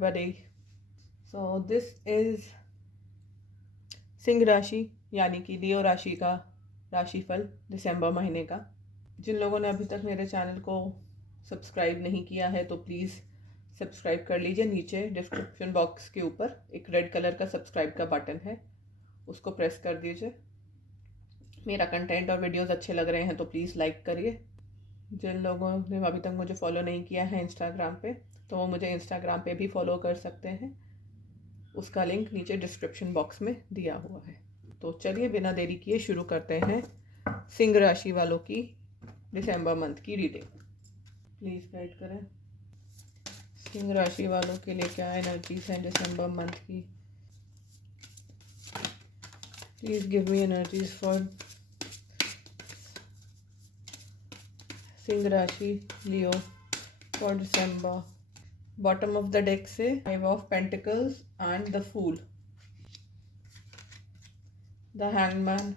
everybody. So this is Singh राशि यानी कि लियो राशि का राशिफल दिसंबर महीने का। जिन लोगों ने अभी तक मेरे चैनल को सब्सक्राइब नहीं किया है तो प्लीज़ सब्सक्राइब कर लीजिए। नीचे डिस्क्रिप्शन बॉक्स के ऊपर एक रेड कलर का सब्सक्राइब का बटन है, उसको प्रेस कर दीजिए। मेरा कंटेंट और वीडियोस अच्छे लग रहे हैं तो प्लीज़ लाइक करिए। जिन लोगों ने अभी तक मुझे फॉलो नहीं किया है इंस्टाग्राम पे तो वो मुझे इंस्टाग्राम पे भी फॉलो कर सकते हैं, उसका लिंक नीचे डिस्क्रिप्शन बॉक्स में दिया हुआ है। तो चलिए बिना देरी किए शुरू करते हैं सिंह राशि वालों की दिसंबर मंथ की रीडिंग। प्लीज़ गाइड करें सिंह राशि वालों के लिए क्या एनर्जीज हैं दिसंबर मंथ की। Please give me energies for Singh rashi Leo for December. Bottom of the deck से 5 of pentacles and the fool, the hangman,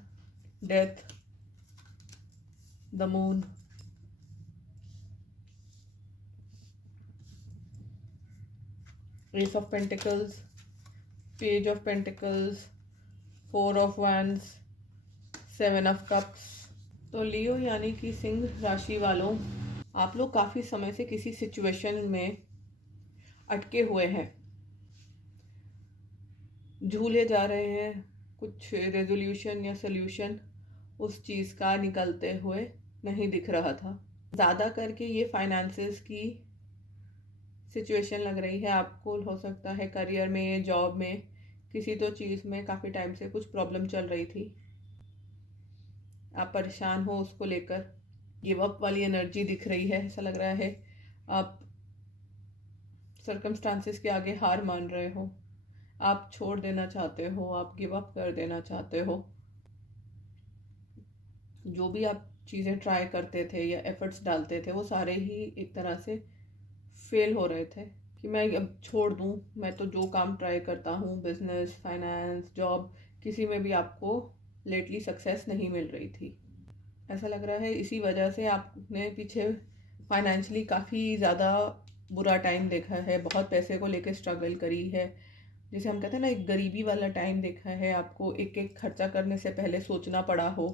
death, the moon, ace of pentacles, page of pentacles, 4 of wands, 7 of cups. तो Leo यानी कि सिंह राशि वालों, आप लोग काफ़ी समय से किसी सिचुएशन में अटके हुए हैं, झूले जा रहे हैं, कुछ रेजोल्यूशन या सल्यूशन उस चीज़ का निकलते हुए नहीं दिख रहा था। ज़्यादा करके ये फाइनेंसेस की सिचुएशन लग रही है आपको। हो सकता है करियर में, जॉब में, किसी तो चीज़ में काफ़ी टाइम से कुछ प्रॉब्लम चल रही थी, आप परेशान हो उसको लेकर। गिव अप वाली एनर्जी दिख रही है। ऐसा लग रहा है आप सर्कमस्टांसेस के आगे हार मान रहे हो, आप छोड़ देना चाहते हो, आप गिव अप कर देना चाहते हो। जो भी आप चीज़ें ट्राई करते थे या एफर्ट्स डालते थे वो सारे ही एक तरह से फेल हो रहे थे कि मैं अब छोड़ दूँ। मैं तो जो काम ट्राई करता हूँ, बिजनेस, फाइनेंस, जॉब, किसी में भी आपको लेटली सक्सेस नहीं मिल रही थी। ऐसा लग रहा है इसी वजह से आपने पीछे फाइनेंशियली काफ़ी ज़्यादा बुरा टाइम देखा है, बहुत पैसे को लेकर स्ट्रगल करी है, जिसे हम कहते हैं ना एक गरीबी वाला टाइम देखा है। आपको एक एक खर्चा करने से पहले सोचना पड़ा हो,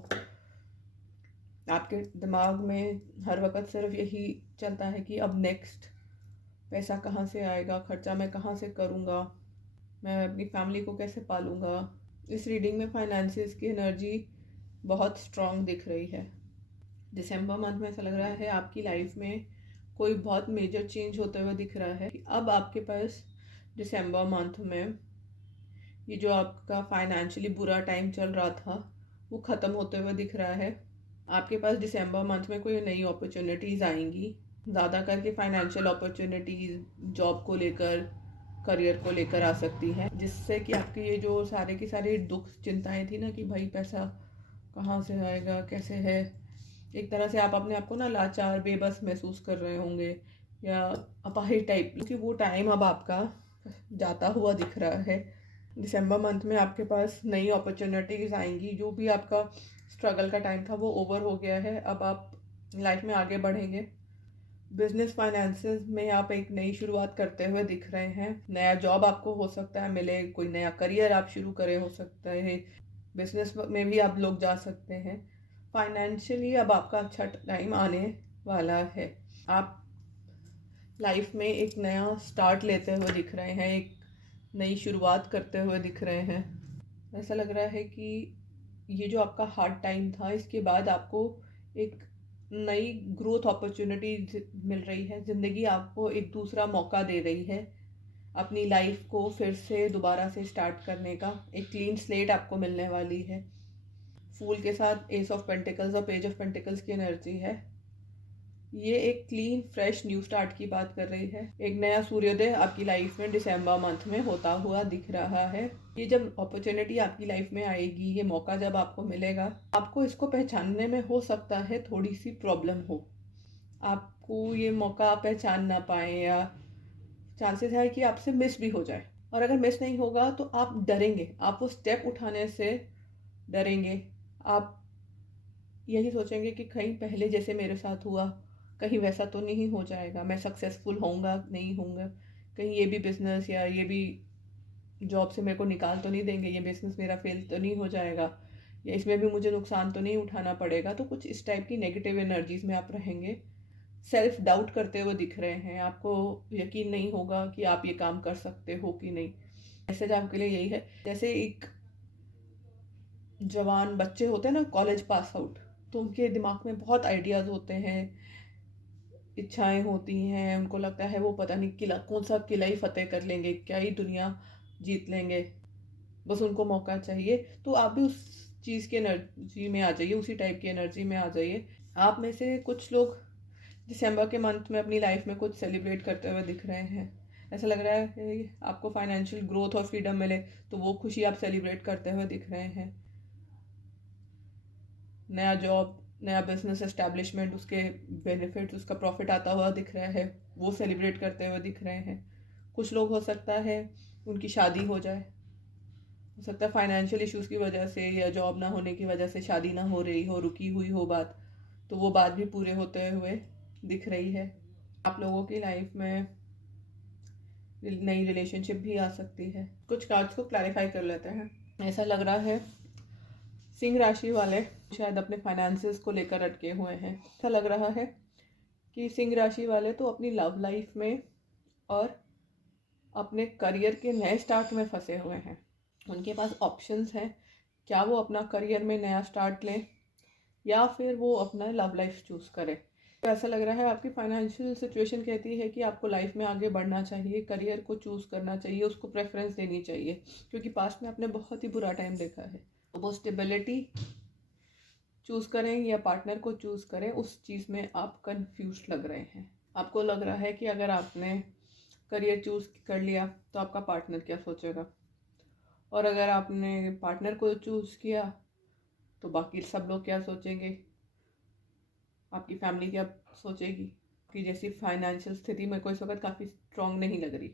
आपके दिमाग में हर वक्त सिर्फ यही चलता है कि अब नेक्स्ट पैसा कहाँ से आएगा, खर्चा मैं कहाँ से करूँगा, मैं अपनी फैमिली को कैसे पालूँगा। इस रीडिंग में फाइनेंसिस की एनर्जी बहुत स्ट्रॉन्ग दिख रही है। दिसंबर मंथ में ऐसा लग रहा है आपकी लाइफ में कोई बहुत मेजर चेंज होते हुए दिख रहा है। अब आपके पास दिसंबर मंथ में ये जो आपका फाइनेंशियली बुरा टाइम चल रहा था वो ख़त्म होते हुए दिख रहा है। आपके पास दिसंबर मंथ में कोई नई अपॉर्चुनिटीज़ आएंगी, ज़्यादा करके फाइनेंशियल अपॉर्चुनिटीज़, जॉब को लेकर, करियर को लेकर आ सकती है, जिससे कि आपकी ये जो सारे की सारी दुख चिंताएं थी ना कि भाई पैसा कहाँ से आएगा, कैसे है, एक तरह से आप अपने आप को ना लाचार, बेबस महसूस कर रहे होंगे या अपाहिज टाइप, क्योंकि वो टाइम अब आपका जाता हुआ दिख रहा है। दिसंबर मंथ में आपके पास नई अपॉर्चुनिटीज़ आएंगी। जो भी आपका स्ट्रगल का टाइम था वो ओवर हो गया है, अब आप लाइफ में आगे बढ़ेंगे। बिजनेस फाइनेंसेस में आप एक नई शुरुआत करते हुए दिख रहे हैं। नया जॉब आपको हो सकता है मिले, कोई नया करियर आप शुरू करें, हो सकता है बिजनेस में भी आप लोग जा सकते हैं। फाइनेंशियली अब आपका अच्छा टाइम आने वाला है। आप लाइफ में एक नया स्टार्ट लेते हुए दिख रहे हैं, एक नई शुरुआत करते हुए दिख रहे हैं। ऐसा लग रहा है कि ये जो आपका हार्ड टाइम था इसके बाद आपको एक नई ग्रोथ अपॉर्चुनिटी मिल रही है। ज़िंदगी आपको एक दूसरा मौका दे रही है अपनी लाइफ को फिर से दोबारा से स्टार्ट करने का। एक क्लीन स्लेट आपको मिलने वाली है। फूल के साथ एस ऑफ पेंटिकल्स और पेज ऑफ पेंटिकल्स की एनर्जी है। ये एक क्लीन फ्रेश न्यू स्टार्ट की बात कर रही है। एक नया सूर्योदय आपकी लाइफ में दिसंबर मंथ में होता हुआ दिख रहा है। ये जब अपॉर्चुनिटी आपकी लाइफ में आएगी, ये मौका जब आपको मिलेगा, आपको इसको पहचानने में हो सकता है थोड़ी सी प्रॉब्लम हो, आपको ये मौका पहचान ना पाए या चांसेस है कि आपसे मिस भी हो जाए। और अगर मिस नहीं होगा तो आप डरेंगे, आप वो स्टेप उठाने से डरेंगे। आप यही सोचेंगे कि कहीं पहले जैसे मेरे साथ हुआ कहीं वैसा तो नहीं हो जाएगा, मैं सक्सेसफुल होऊंगा नहीं होऊंगा, कहीं ये भी बिज़नेस या ये भी जॉब से मेरे को निकाल तो नहीं देंगे, ये बिज़नेस मेरा फेल तो नहीं हो जाएगा, या इसमें भी मुझे नुकसान तो नहीं उठाना पड़ेगा। तो कुछ इस टाइप की नेगेटिव एनर्जीज़ में आप रहेंगे, सेल्फ डाउट करते हुए दिख रहे हैं, आपको यकीन नहीं होगा कि आप ये काम कर सकते हो कि नहीं। मैसेज आपके लिए यही है, जैसे एक जवान बच्चे होते हैं ना, कॉलेज पास आउट, तो उनके दिमाग में बहुत आइडियाज़ होते हैं, इच्छाएं होती हैं, उनको लगता है वो पता नहीं किला कौन सा किला ही फतेह कर लेंगे, क्या ही दुनिया जीत लेंगे, बस उनको मौका चाहिए। तो आप भी उस चीज़ की एनर्जी में आ जाइए, उसी टाइप की एनर्जी में आ जाइए। आप में से कुछ लोग दिसंबर के मंथ में अपनी लाइफ में कुछ सेलिब्रेट करते हुए दिख रहे हैं। ऐसा लग रहा है कि आपको फाइनेंशियल ग्रोथ और फ्रीडम मिले, तो वो खुशी आप सेलिब्रेट करते हुए दिख रहे हैं। नया जॉब, नया बिजनेस एस्टैब्लिशमेंट, उसके बेनिफिट्स, उसका प्रॉफिट आता हुआ दिख रहा है, वो सेलिब्रेट करते हुए दिख रहे हैं। कुछ लोग हो सकता है उनकी शादी हो जाए, हो सकता है फाइनेंशियल इश्यूज़ की वजह से या जॉब ना होने की वजह से शादी ना हो रही हो, रुकी हुई हो बात, तो वो बात भी पूरे होते हुए दिख रही है। आप लोगों की लाइफ में नई रिलेशनशिप भी आ सकती है। कुछ कार्ड्स को क्लैरिफाई कर लेते हैं। ऐसा लग रहा है सिंह राशि वाले शायद अपने फाइनेंसेस को लेकर अटके हुए हैं। ऐसा लग रहा है कि सिंह राशि वाले तो अपनी लव लाइफ में और अपने करियर के नए स्टार्ट में फंसे हुए हैं। उनके पास ऑप्शंस हैं, क्या वो अपना करियर में नया स्टार्ट लें या फिर वो अपना लव लाइफ चूज़ करें। तो ऐसा लग रहा है आपकी फाइनेंशियल सिचुएशन कहती है कि आपको लाइफ में आगे बढ़ना चाहिए, करियर को चूज़ करना चाहिए, उसको प्रेफरेंस देनी चाहिए, क्योंकि पास्ट में आपने बहुत ही बुरा टाइम देखा है। तो वो स्टेबिलिटी चूज़ करें या पार्टनर को चूज़ करें, उस चीज़ में आप कंफ्यूज लग रहे हैं। आपको लग रहा है कि अगर आपने करियर चूज़ कर लिया तो आपका पार्टनर क्या सोचेगा, और अगर आपने पार्टनर को चूज़ किया तो बाकी सब लोग क्या सोचेंगे, आपकी फैमिली क्या सोचेगी। कि जैसी फाइनेंशियल स्थिति मेरे को इस वक्त काफ़ी स्ट्रॉन्ग नहीं लग रही,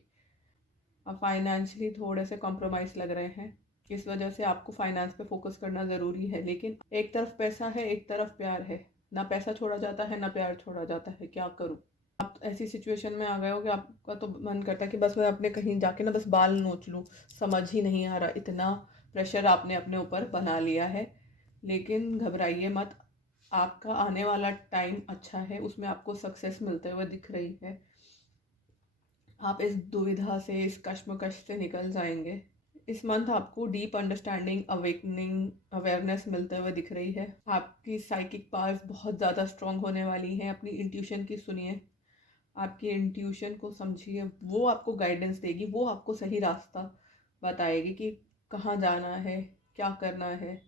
आप फाइनेंशियली थोड़े से कॉम्प्रोमाइज़ लग रहे हैं, इस वजह से आपको फाइनेंस पे फोकस करना ज़रूरी है। लेकिन एक तरफ पैसा है, एक तरफ प्यार है, ना पैसा छोड़ा जाता है ना प्यार छोड़ा जाता है, क्या करूँ। आप ऐसी सिचुएशन में आ गए हो कि आपका तो मन करता है कि बस मैं अपने कहीं जाके ना बस बाल नोच लूँ, समझ ही नहीं आ रहा, इतना प्रेशर आपने अपने ऊपर बना लिया है। लेकिन घबराइए मत, आपका आने वाला टाइम अच्छा है, उसमें आपको सक्सेस मिलते हुए दिख रही है। आप इस दुविधा से, इस कश्मकश से निकल जाएंगे। इस मंथ आपको डीप अंडरस्टैंडिंग, अवेकनिंग, अवेयरनेस मिलते हुए दिख रही है। आपकी साइकिक पावर्स बहुत ज़्यादा स्ट्रॉन्ग होने वाली हैं। अपनी इंट्यूशन की सुनिए, आपकी इंट्यूशन को समझिए, वो आपको गाइडेंस देगी, वो आपको सही रास्ता बताएगी कि कहाँ जाना है, क्या करना है।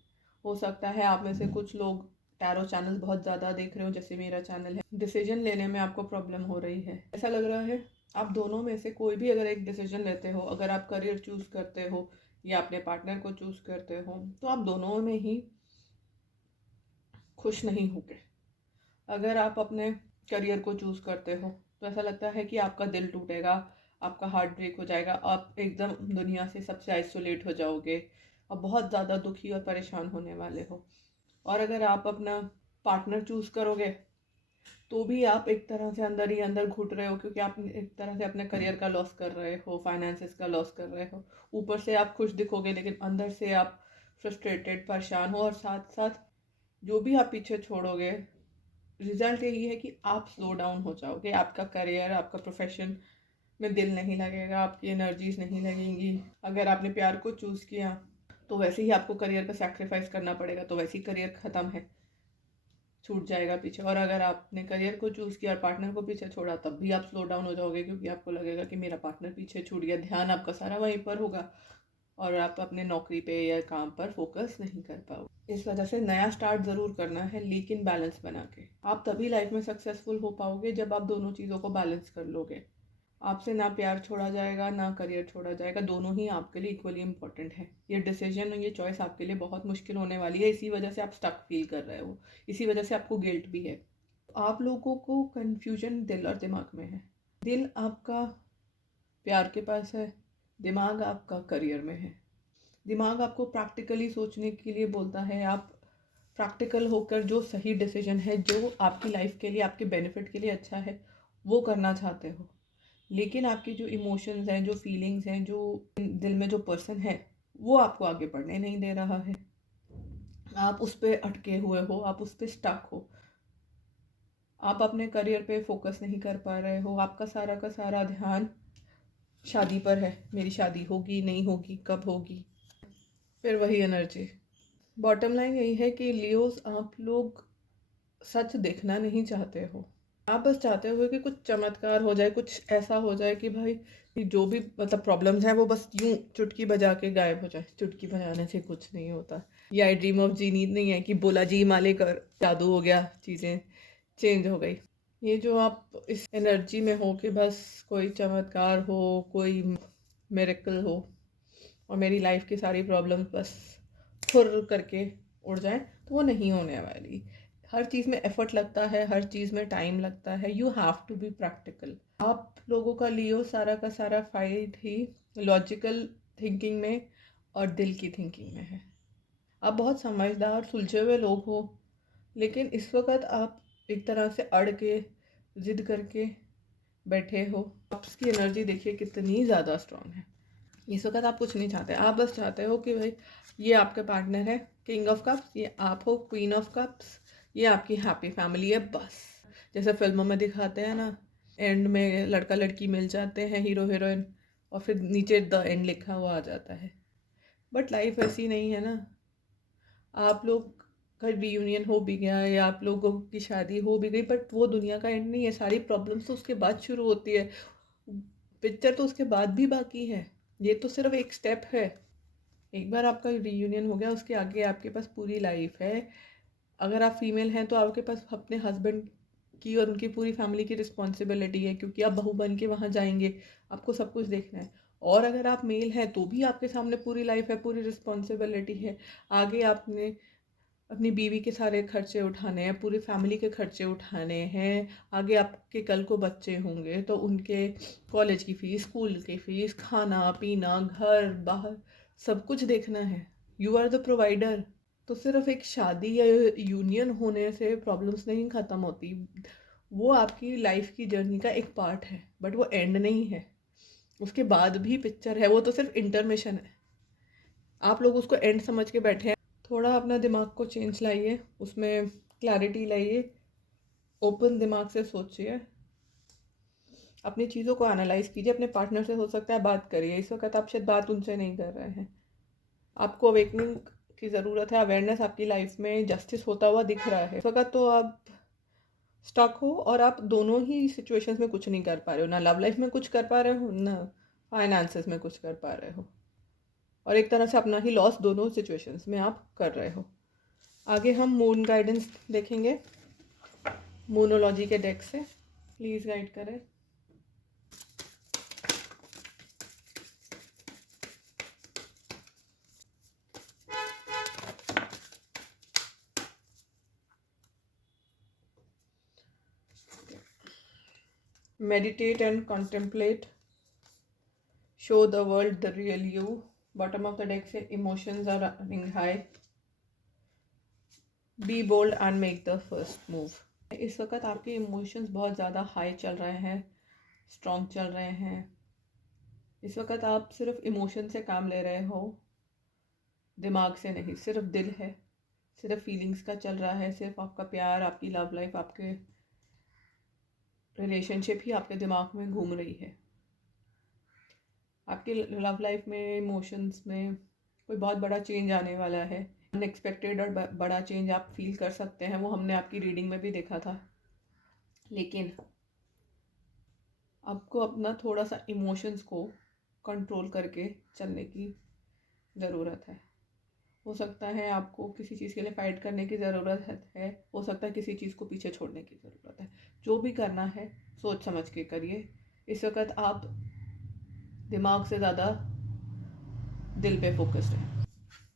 हो सकता है आप में से कुछ लोग टैरो चैनल बहुत ज़्यादा देख रहे हो, जैसे मेरा चैनल है। डिसीजन लेने में आपको प्रॉब्लम हो रही है। ऐसा लग रहा है आप दोनों में से कोई भी अगर एक डिसीजन लेते हो, अगर आप करियर चूज़ करते हो या अपने पार्टनर को चूज़ करते हो, तो आप दोनों में ही खुश नहीं होगे। अगर आप अपने करियर को चूज़ करते हो तो ऐसा लगता है कि आपका दिल टूटेगा, आपका हार्ट ब्रेक हो जाएगा, आप एकदम दुनिया से सबसे आइसोलेट हो जाओगे और बहुत ज़्यादा दुखी और परेशान होने वाले हो। और अगर आप अपना पार्टनर चूज़ करोगे तो भी आप एक तरह से अंदर ही अंदर घुट रहे हो, क्योंकि आप एक तरह से अपने करियर का लॉस कर रहे हो, फाइनेंसेस का लॉस कर रहे हो। ऊपर से आप खुश दिखोगे लेकिन अंदर से आप फ्रस्ट्रेटेड, परेशान हो, और साथ साथ जो भी आप पीछे छोड़ोगे, रिजल्ट यही है कि आप स्लो डाउन हो जाओगे। आपका करियर, आपका प्रोफेशन में दिल नहीं लगेगा, आपकी एनर्जीज नहीं लगेंगी। अगर आपने प्यार को चूज़ किया तो वैसे ही आपको करियर का सैक्रिफाइस करना पड़ेगा, तो वैसे ही करियर ख़त्म है, छूट जाएगा पीछे। और अगर आपने करियर को चूज़ किया और पार्टनर को पीछे छोड़ा, तब भी आप स्लो डाउन हो जाओगे, क्योंकि आपको लगेगा कि मेरा पार्टनर पीछे छूट गया। ध्यान आपका सारा वहीं पर होगा और आप अपने नौकरी पे या काम पर फोकस नहीं कर पाओगे। इस वजह से नया स्टार्ट ज़रूर करना है, लेकिन बैलेंस बना के। आप तभी लाइफ में सक्सेसफुल हो पाओगे जब आप दोनों चीज़ों को बैलेंस कर लोगे। आपसे ना प्यार छोड़ा जाएगा ना करियर छोड़ा जाएगा, दोनों ही आपके लिए इक्वली इंपॉर्टेंट है। ये डिसीजन, ये चॉइस आपके लिए बहुत मुश्किल होने वाली है, इसी वजह से आप स्टक फील कर रहे हो, इसी वजह से आपको गिल्ट भी है। आप लोगों को कन्फ्यूजन दिल और दिमाग में है। दिल आपका प्यार के पास है, दिमाग आपका करियर में है। दिमाग आपको प्रैक्टिकली सोचने के लिए बोलता है, आप प्रैक्टिकल होकर जो सही डिसीजन है, जो आपकी लाइफ के लिए, आपके बेनिफिट के लिए अच्छा है, वो करना चाहते हो। लेकिन आपके जो इमोशंस हैं, जो फीलिंग्स हैं, जो दिल में जो पर्सन है, वो आपको आगे बढ़ने नहीं दे रहा है। आप उस पर अटके हुए हो, आप उस पर स्टक हो, आप अपने करियर पे फोकस नहीं कर पा रहे हो, आपका सारा का सारा ध्यान शादी पर है, मेरी शादी होगी नहीं होगी, कब होगी। फिर वही एनर्जी। बॉटम लाइन यही है कि लियोस, आप लोग सच देखना नहीं चाहते हो। आप बस चाहते हो कि कुछ चमत्कार हो जाए, कुछ ऐसा हो जाए कि भाई जो भी मतलब प्रॉब्लम्स हैं वो बस यूं चुटकी बजा के गायब हो जाए। चुटकी बजाने से कुछ नहीं होता। ये आई ड्रीम ऑफ जीनी नहीं है कि बोला जी माले कर जादू हो गया, चीज़ें चेंज हो गई। ये जो आप इस एनर्जी में हो कि बस कोई चमत्कार हो, कोई मिरेकल हो और मेरी लाइफ की सारी प्रॉब्लम बस फुर करके उड़ जाए, तो वो नहीं होने वाली। हर चीज़ में एफर्ट लगता है, हर चीज़ में टाइम लगता है। You have to be practical. आप लोगों का लियो सारा का सारा फाइट ही लॉजिकल थिंकिंग में और दिल की थिंकिंग में है। आप बहुत समझदार सुलझे हुए लोग हो, लेकिन इस वक्त आप एक तरह से अड़ के जिद करके बैठे हो। आपकी एनर्जी देखिए कितनी ज़्यादा स्ट्रांग है। इस वक्त आप कुछ नहीं चाहते, आप बस चाहते हो कि भाई ये आपके पार्टनर है किंग ऑफ कप्स, ये आप हो क्वीन ऑफ कप्स, ये आपकी हैप्पी फैमिली है बस। जैसे फिल्मों में दिखाते हैं ना, एंड में लड़का लड़की मिल जाते हैं, हीरो हीरोइन, और फिर नीचे द एंड लिखा हुआ आ जाता है। बट लाइफ ऐसी नहीं है ना। आप लोग का रियूनियन हो भी गया या आप लोगों की शादी हो भी गई, बट वो दुनिया का एंड नहीं है। सारी प्रॉब्लम्स तो उसके बाद शुरू होती है, पिक्चर तो उसके बाद भी बाकी है। ये तो सिर्फ एक स्टेप है। एक बार आपका रियूनियन हो गया, उसके आगे आपके पास पूरी लाइफ है। अगर आप फीमेल हैं तो आपके पास अपने हस्बैंड की और उनकी पूरी फैमिली की रिस्पॉन्सिबिलिटी है, क्योंकि आप बहू बन के वहाँ जाएंगे, आपको सब कुछ देखना है। और अगर आप मेल हैं तो भी आपके सामने पूरी लाइफ है, पूरी रिस्पॉन्सिबिलिटी है। आगे आपने अपनी बीवी के सारे खर्चे उठाने हैं, पूरी फैमिली के खर्चे उठाने हैं। आगे आपके कल को बच्चे होंगे तो उनके कॉलेज की फ़ीस, स्कूल की फ़ीस, खाना पीना, घर बाहर सब कुछ देखना है। You are the provider. तो सिर्फ एक शादी या यूनियन होने से प्रॉब्लम्स नहीं ख़त्म होती। वो आपकी लाइफ की जर्नी का एक पार्ट है, बट वो एंड नहीं है। उसके बाद भी पिक्चर है, वो तो सिर्फ इंटरमिशन है। आप लोग उसको एंड समझ के बैठे हैं। थोड़ा अपना दिमाग को चेंज लाइए, उसमें क्लैरिटी लाइए, ओपन दिमाग से सोचिए, अपनी चीज़ों को एनालाइज कीजिए। अपने पार्टनर से हो सकता है बात करिए। इस वक्त आप शायद बात उनसे नहीं कर रहे हैं। आपको अवेकनिंग की ज़रूरत है। अवेयरनेस आपकी लाइफ में जस्टिस होता हुआ दिख रहा है। इस वक्त तो आप स्टक हो और आप दोनों ही सिचुएशंस में कुछ नहीं कर पा रहे हो। ना लव लाइफ में कुछ कर पा रहे हो, ना फाइनेंसेस में कुछ कर पा रहे हो, और एक तरह से अपना ही लॉस दोनों सिचुएशंस में आप कर रहे हो। आगे हम मून गाइडेंस देखेंगे मूनोलॉजी के डेक से। प्लीज़ गाइड करें। Meditate and contemplate. Show the world the real you. Bottom of the deck से emotions are running high. Be bold and make the first move. इस वक्त आपके इमोशंस बहुत ज़्यादा हाई चल रहे हैं, स्ट्रॉन्ग चल रहे हैं। इस वक्त आप सिर्फ इमोशन से काम ले रहे हो, दिमाग से नहीं। सिर्फ दिल है, सिर्फ फीलिंग्स का चल रहा है। सिर्फ आपका प्यार, आपकी लव लाइफ, आपके रिलेशनशिप ही आपके दिमाग में घूम रही है। आपकी लव लाइफ में, इमोशंस में कोई बहुत बड़ा चेंज आने वाला है। अनएक्सपेक्टेड और बड़ा चेंज आप फील कर सकते हैं। वो हमने आपकी रीडिंग में भी देखा था। लेकिन आपको अपना थोड़ा सा इमोशंस को कंट्रोल करके चलने की ज़रूरत है। हो सकता है आपको किसी चीज़ के लिए फ़ाइट करने की ज़रूरत है, हो सकता है किसी चीज़ को पीछे छोड़ने की ज़रूरत है। जो भी करना है सोच समझ के करिए। इस वक्त आप दिमाग से ज़्यादा दिल पे फोकस्ड हैं।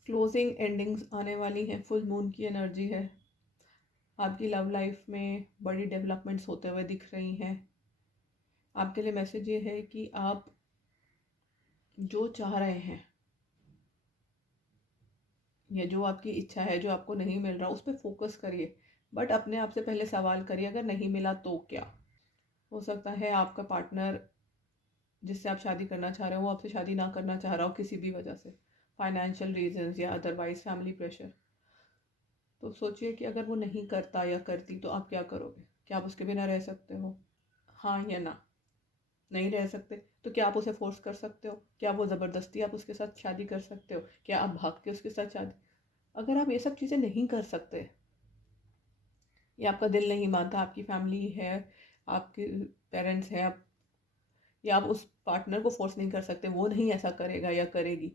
क्लोजिंग एंडिंग्स आने वाली हैं। फुल मून की एनर्जी है। आपकी लव लाइफ में बड़ी डेवलपमेंट्स होते हुए दिख रही हैं। आपके लिए मैसेज ये है कि आप जो चाह रहे हैं या जो आपकी इच्छा है, जो आपको नहीं मिल रहा, उस पर फोकस करिए। बट अपने आप से पहले सवाल करिए, अगर नहीं मिला तो क्या। हो सकता है आपका पार्टनर जिससे आप शादी करना चाह रहे हो वो आपसे शादी ना करना चाह रहा हो किसी भी वजह से, फाइनेंशियल रीजंस या अदरवाइज फैमिली प्रेशर, तो सोचिए कि अगर वो नहीं करता या करती तो आप क्या करोगे? क्या आप उसके बिना रह सकते हो? हाँ या ना? नहीं रह सकते। तो क्या आप उसे फोर्स कर सकते हो? क्या वो ज़बरदस्ती आप उसके साथ शादी कर सकते हो? क्या आप भाग के उसके साथ शादी, अगर आप ये सब चीज़ें नहीं कर सकते या आपका दिल नहीं मानता, आपकी फैमिली है, आपके पेरेंट्स हैं, आप या आप उस पार्टनर को फोर्स नहीं कर सकते, वो नहीं ऐसा करेगा या करेगी,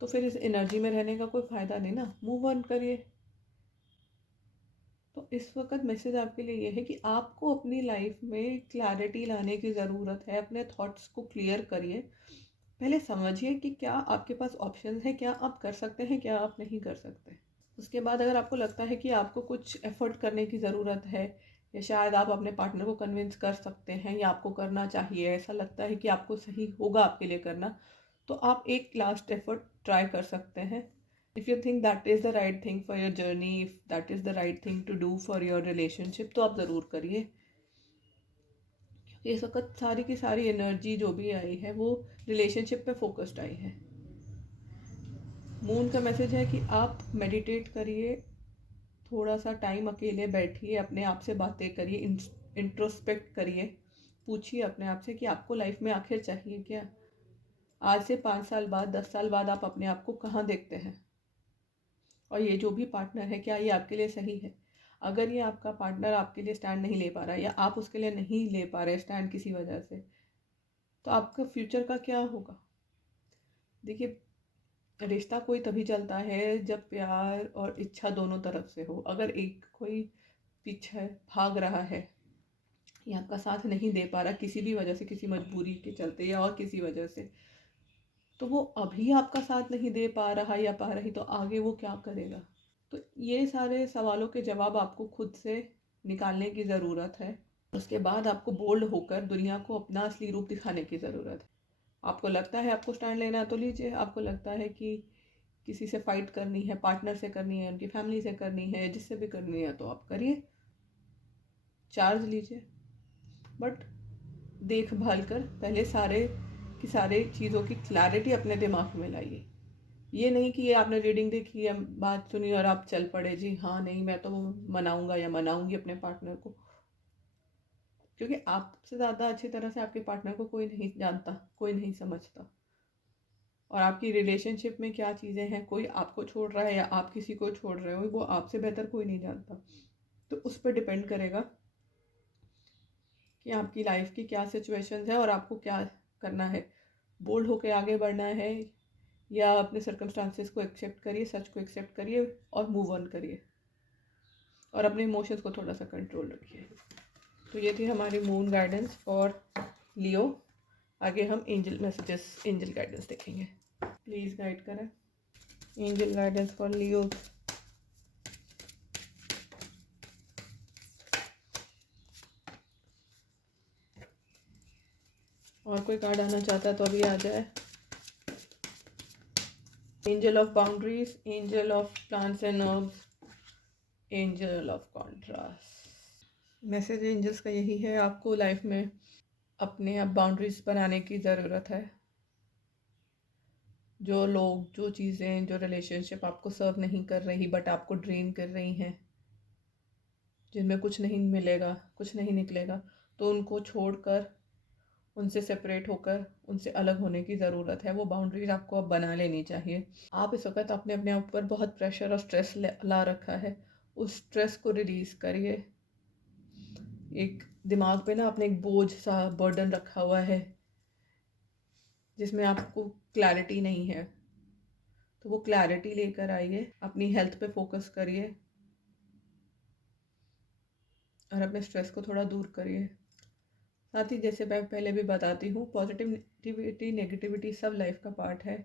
तो फिर इस एनर्जी में रहने का कोई फ़ायदा नहीं ना, मूव ऑन करिए। तो इस वक्त मैसेज आपके लिए ये है कि आपको अपनी लाइफ में क्लैरिटी लाने की ज़रूरत है, अपने थॉट्स को क्लियर करिए। पहले समझिए कि क्या आपके पास ऑप्शंस हैं, क्या आप कर सकते हैं, क्या आप नहीं कर सकते। उसके बाद अगर आपको लगता है कि आपको कुछ एफर्ट करने की ज़रूरत है या शायद आप अपने पार्टनर को कन्विंस कर सकते हैं या आपको करना चाहिए, ऐसा लगता है कि आपको सही होगा आपके लिए करना, तो आप एक लास्ट एफर्ट ट्राई कर सकते हैं। If you think that is the right thing for your journey, if that is the right thing to do for your relationship, तो आप ज़रूर करिए। इस वक्त सारी की सारी एनर्जी जो भी आई है वो रिलेशनशिप पे फोकस्ड आई है। मून का मैसेज है कि आप मेडिटेट करिए, थोड़ा सा टाइम अकेले बैठिए, अपने आप से बातें करिए, इंट्रोस्पेक्ट करिए, पूछिए अपने आप से कि आपको लाइफ में आखिर चाहिए क्या। आज से 5 साल बाद, 10 साल बाद आप अपने आप को कहाँ देखते हैं, और ये जो भी पार्टनर है क्या ये आपके लिए सही है। अगर ये आपका पार्टनर आपके लिए स्टैंड नहीं ले पा रहा है या आप उसके लिए नहीं ले पा रहे स्टैंड किसी वजह से, तो आपका फ्यूचर का क्या होगा? देखिए, रिश्ता कोई तभी चलता है जब प्यार और इच्छा दोनों तरफ से हो। अगर एक कोई पीछे भाग रहा है या आपका साथ नहीं दे पा रहा किसी भी वजह से, किसी मजबूरी के चलते या और किसी वजह से, तो वो अभी आपका साथ नहीं दे पा रहा या पा रही, तो आगे वो क्या करेगा? तो ये सारे सवालों के जवाब आपको खुद से निकालने की ज़रूरत है। उसके बाद आपको बोल्ड होकर दुनिया को अपना असली रूप दिखाने की ज़रूरत है। आपको लगता है आपको स्टैंड लेना है तो लीजिए, आपको लगता है कि किसी से फाइट करनी है, पार्टनर से करनी है, उनकी फैमिली से करनी है, जिससे भी करनी है, तो आप करिए, चार्ज लीजिए, बट देखभाल कर पहले सारे की सारे चीज़ों की क्लैरिटी अपने दिमाग में लाइए। ये नहीं कि ये आपने रीडिंग देखी या बात सुनी और आप चल पड़े, जी हाँ नहीं मैं तो मनाऊंगा या मनाऊंगी अपने पार्टनर को, क्योंकि आपसे ज़्यादा अच्छी तरह से आपके पार्टनर को कोई नहीं जानता, कोई नहीं समझता, और आपकी रिलेशनशिप में क्या चीज़ें हैं, कोई आपको छोड़ रहा है या आप किसी को छोड़ रहे हो, वो आपसे बेहतर कोई नहीं जानता। तो उस पर डिपेंड करेगा कि आपकी लाइफ की क्या सिचुएशंस है और आपको क्या करना है, बोल्ड होकर आगे बढ़ना है या अपने सर्कमस्टांसेस को एक्सेप्ट करिए, सच को एक्सेप्ट करिए और मूव ऑन करिए, और अपने इमोशंस को थोड़ा सा कंट्रोल रखिए। तो ये थी हमारी मून गाइडेंस फॉर लियो। आगे हम एंजल मैसेजेस, एंजल गाइडेंस देखेंगे। प्लीज़ गाइड करें। एंजल गाइडेंस फॉर लियो। और कोई कार्ड आना चाहता है तो अभी आ जाए। Angel of boundaries, angel of plants and herbs, angel of contrast. Message angels का यही है, आपको लाइफ में अपने आप बाउंड्रीज बनाने की ज़रूरत है। जो लोग, जो चीज़ें, जो रिलेशनशिप आपको सर्व नहीं कर रही बट आपको ड्रेन कर रही हैं, जिनमें कुछ नहीं मिलेगा, कुछ नहीं निकलेगा, तो उनको छोड़कर, उनसे सेपरेट होकर, उनसे अलग होने की ज़रूरत है। वो बाउंड्रीज आपको अब बना लेनी चाहिए। आप इस वक्त आपने अपने ऊपर बहुत प्रेशर और स्ट्रेस ला रखा है, उस स्ट्रेस को रिलीज़ करिए। एक दिमाग पे ना आपने एक बोझ सा बर्डन रखा हुआ है जिसमें आपको क्लैरिटी नहीं है, तो वो क्लैरिटी लेकर आइए, अपनी हेल्थ पे फोकस करिए और अपने स्ट्रेस को थोड़ा दूर करिए। साथ ही जैसे मैं पहले भी बताती हूँ, पॉजिटिविटी नेगेटिविटी सब लाइफ का पार्ट है,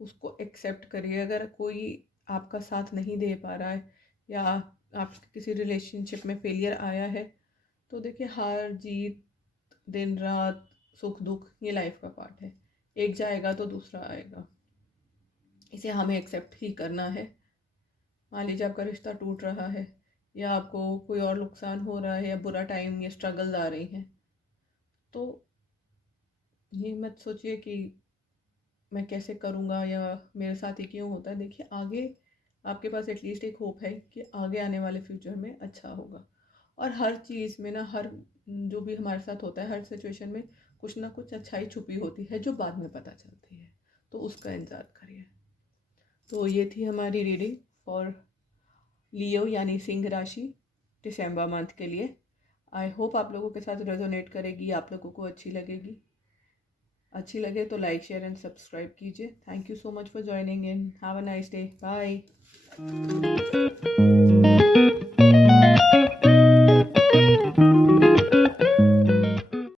उसको एक्सेप्ट करिए। अगर कोई आपका साथ नहीं दे पा रहा है या आप किसी रिलेशनशिप में फेलियर आया है, तो देखिए हार जीत, दिन रात, सुख दुख, ये लाइफ का पार्ट है। एक जाएगा तो दूसरा आएगा, इसे हमें एक्सेप्ट ही करना है। मान लीजिए आपका रिश्ता टूट रहा है या आपको कोई और नुकसान हो रहा है या बुरा टाइम या स्ट्रगल्स आ रही हैं, तो ये मत सोचिए कि मैं कैसे करूँगा या मेरे साथ ही क्यों होता है। देखिए आगे आपके पास एटलीस्ट एक होप है कि आगे आने वाले फ्यूचर में अच्छा होगा। और हर चीज़ में ना, हर जो भी हमारे साथ होता है, हर सिचुएशन में कुछ ना कुछ अच्छाई छुपी होती है जो बाद में पता चलती है, तो उसका इंतज़ार करिए। तो ये थी हमारी रीडिंग फॉर लियो यानी सिंह राशि दिसंबर मंथ के लिए। आई होप आप लोगों के साथ रेजोनेट करेगी, आप लोगों को अच्छी लगेगी। अच्छी लगे तो लाइक शेयर एंड सब्सक्राइब कीजिए। Thank you so much for joining in. Have a nice day. Bye.